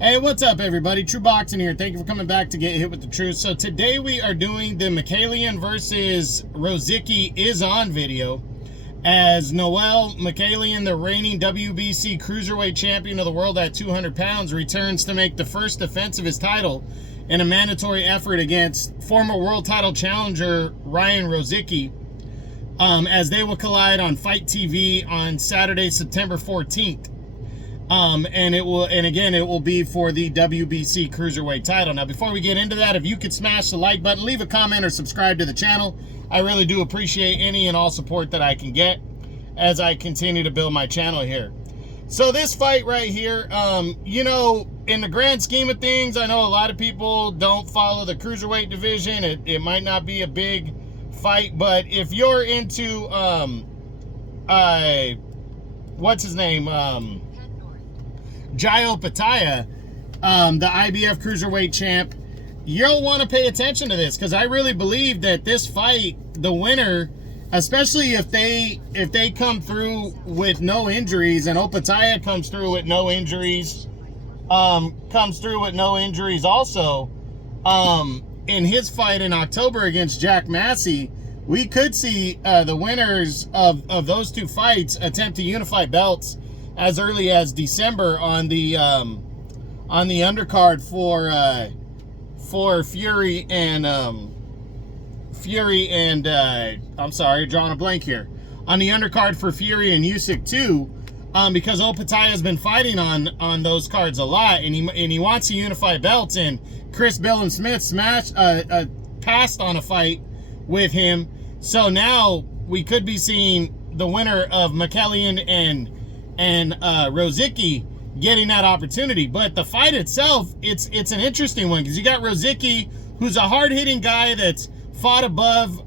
Hey, what's up, everybody? True Boxing here. Thank you for coming back to Get Hit with the Truth. So today we are doing the Mikaelian versus Rozicki Is On video, as Noel Mikaelian, the reigning WBC Cruiserweight Champion of the world at 200 pounds, returns to make the first defense of his title in a mandatory effort against former world title challenger Ryan Rozicki, as they will collide on FiteTV on Saturday, September 14th. And it will be for the WBC Cruiserweight title. Now, before we get into that, if you could smash the like button, leave a comment, or subscribe to the channel, I really do appreciate any and all support that I can get as I continue to build my channel here. So this fight right here, you know, in the grand scheme of things, I know a lot of people don't follow the Cruiserweight division. It might not be a big fight, but if you're into, what's his name, Jayo Pitaya, the IBF Cruiserweight champ, you'll want to pay attention to this, because I really believe that this fight, the winner, especially if they come through with no injuries, and Pitaya comes through with no injuries, also, in his fight in October against Jack Massey, we could see the winners of those two fights attempt to unify belts as early as December on the undercard for Fury and I'm sorry, drawing a blank here, on the undercard for Fury and Usyk too, because Pitaya has been fighting on those cards a lot, and he wants to unify belts, and Chris Bill Smith passed on a fight with him, so now we could be seeing the winner of Mikaelian and Rozicki getting that opportunity. But the fight itself, it's an interesting one, because you got Rozicki, who's a hard-hitting guy that's fought above,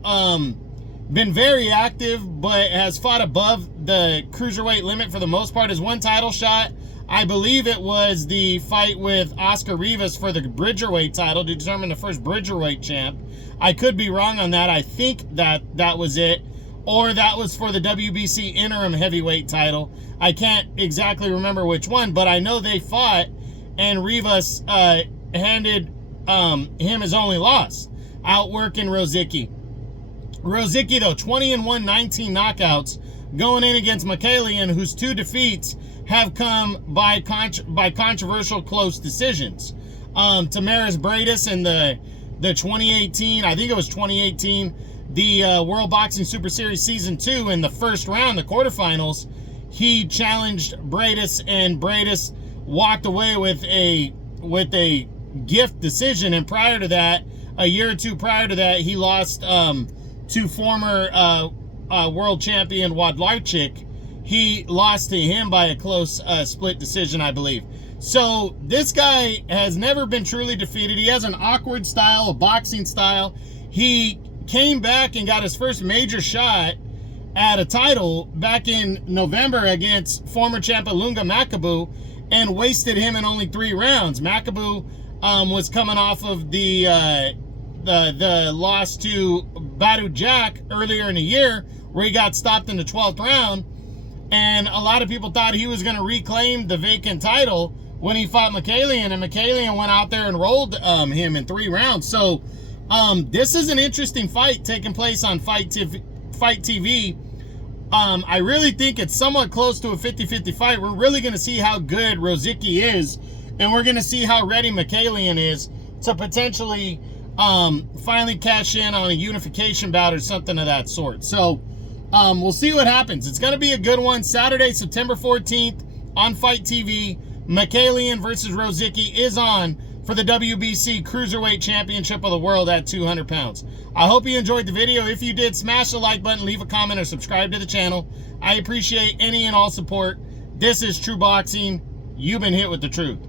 been very active, but has fought above the cruiserweight limit for the most part. His one title shot, I believe it was the fight with Oscar Rivas for the Bridgerweight title to determine the first Bridgerweight champ. I could be wrong on that. I think that was it, or that was for the WBC interim heavyweight title. I can't exactly remember which one, but I know they fought, and Rivas handed him his only loss, outworking Rozicki. Rozicki, though, 20-1, 19 knockouts, going in against Mikaelian, whose two defeats have come by controversial close decisions. Tamaris Bradis in the 2018, I think it was 2018, the World Boxing Super Series Season 2, in the first round, the quarterfinals, he challenged Bradis, and Bradis walked away with a gift decision. And prior to that, a year or two prior to that, he lost to former world champion Władysław. He lost to him by a close split decision, I believe. So this guy has never been truly defeated. He has an awkward style, a boxing style. He came back and got his first major shot at a title back in November against former champ Lunga Makabu, and wasted him in only 3 rounds. Makabu was coming off of the loss to Badu Jack earlier in the year, where he got stopped in the 12th round, and a lot of people thought he was going to reclaim the vacant title when he fought Mikaelian, and Mikaelian went out there and rolled him in 3 rounds. So this is an interesting fight taking place on FiteTV. I really think it's somewhat close to a 50-50 fight. We're really going to see how good Rozicki is, and we're going to see how ready Mikaelian is to potentially finally cash in on a unification bout or something of that sort. So we'll see what happens. It's going to be a good one. Saturday, September 14th on FiteTV. Mikaelian versus Rozicki is on for the WBC Cruiserweight Championship of the world at 200 pounds. I hope you enjoyed the video. If you did, smash the like button, leave a comment, or subscribe to the channel. I appreciate any and all support. This is True Boxing. You've been hit with the truth.